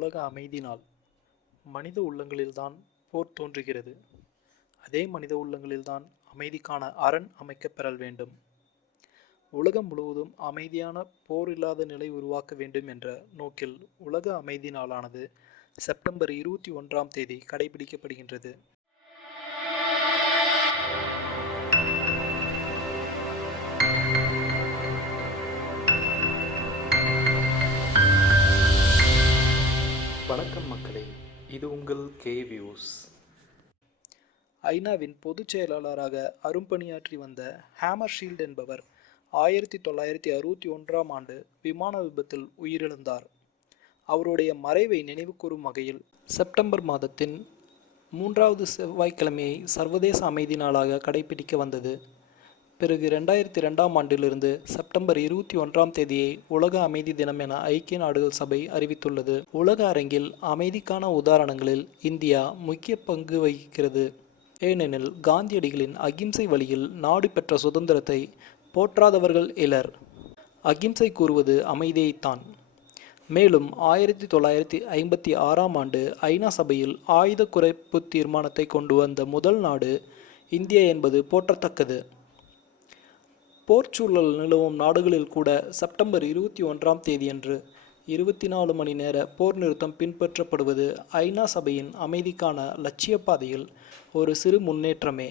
உலக அமைதி நாள் மனித உள்ளங்களில்தான் போர் தோன்றுகிறது. அதே மனித உள்ளங்களில்தான் அமைதிக்கான அரண் அமைக்கப் பெறல் வேண்டும். உலகம் முழுவதும் அமைதியான போர் இல்லாத நிலை உருவாக்க வேண்டும் என்ற நோக்கில் உலக அமைதி நாளானது செப்டம்பர் இருபத்தி ஒன்றாம் தேதி கடைபிடிக்கப்படுகின்றது. வணக்கம் இது உங்கள் கே வியூஸ் ஐநாவின் பொதுச் செயலாளராக அரும்பணியாற்றி வந்த ஹேமர் ஷீல்ட் என்பவர் ஆயிரத்தி தொள்ளாயிரத்தி அறுபத்தி ஒன்றாம் ஆண்டு விமான விபத்தில் உயிரிழந்தார். அவருடைய மறைவை நினைவுகூரும் வகையில் செப்டம்பர் மாதத்தின் மூன்றாவது செவ்வாய்க்கிழமையை சர்வதேச அமைதி நாளாக கடைபிடிக்க வந்தது பிறகு ரெண்டாயிரத்தி ரெண்டாம் ஆண்டிலிருந்து செப்டம்பர் இருபத்தி ஒன்றாம் தேதியை உலக அமைதி தினம் என ஐக்கிய நாடுகள் சபை அறிவித்துள்ளது. உலக அரங்கில் அமைதிக்கான உதாரணங்களில் இந்தியா முக்கிய பங்கு வகிக்கிறது. ஏனெனில் காந்தியடிகளின் அகிம்சை வழியில் நாடு பெற்ற சுதந்திரத்தை போற்றாதவர்கள் இலர். அகிம்சை கூறுவது அமைதியைத்தான். மேலும் ஆயிரத்தி தொள்ளாயிரத்தி ஐம்பத்தி ஆறாம் ஆண்டு ஐநா சபையில் ஆயுத குறைப்பு தீர்மானத்தை கொண்டு வந்த முதல் நாடு இந்தியா என்பது போற்றத்தக்கது. போர்ச்சூழல் நிலவும் நாடுகளில் கூட செப்டம்பர் இருபத்தி ஒன்றாம் தேதியன்று இருபத்தி நாலு மணி நேர போர் நிறுத்தம் பின்பற்றப்படுவது ஐநா சபையின் அமைதிக்கான லட்சிய பாதையில் ஒரு சிறு முன்னேற்றமே.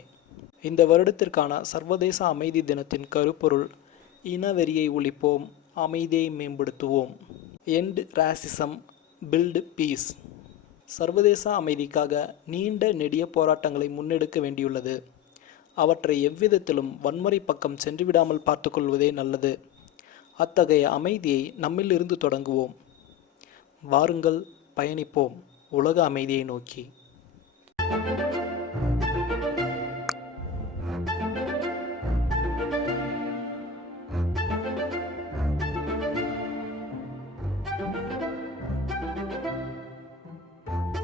இந்த வருடத்திற்கான சர்வதேச அமைதி தினத்தின் கருப்பொருள் இனவெறியை ஒழிப்போம் அமைதியை மேம்படுத்துவோம். எண்ட் ராசிசம் பில்டு பீஸ் சர்வதேச அமைதிக்காக நீண்ட நெடிய போராட்டங்களை முன்னெடுக்க வேண்டியுள்ளது. அவற்றை எவ்விதத்திலும் வன்முறை பக்கம் சென்றுவிடாமல் பார்த்துக்கொள்வதே நல்லது. அத்தகைய அமைதியை நம்மிலிருந்து தொடங்குவோம். வாருங்கள் பயணிப்போம். உலக அமைதியை நோக்கி.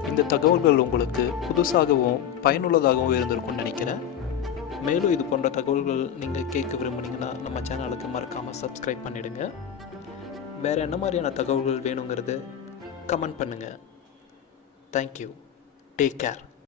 இந்த தகவல்கள் உங்களுக்கு புதுசாகவும் பயனுள்ளதாகவும் இருந்திருக்கும்னு நினைக்கிறேன். மேலும் இது போன்ற தகவல்கள் நீங்கள் கேட்க விரும்புனீங்கன்னா நம்ம சேனலுக்கு மறக்காமல் சப்ஸ்கிரைப் பண்ணிவிடுங்க வேறு என்ன மாதிரியான தகவல்கள் வேணுங்கிறது கமெண்ட் பண்ணுங்கள் தேங்க்யூ டேக் கேர்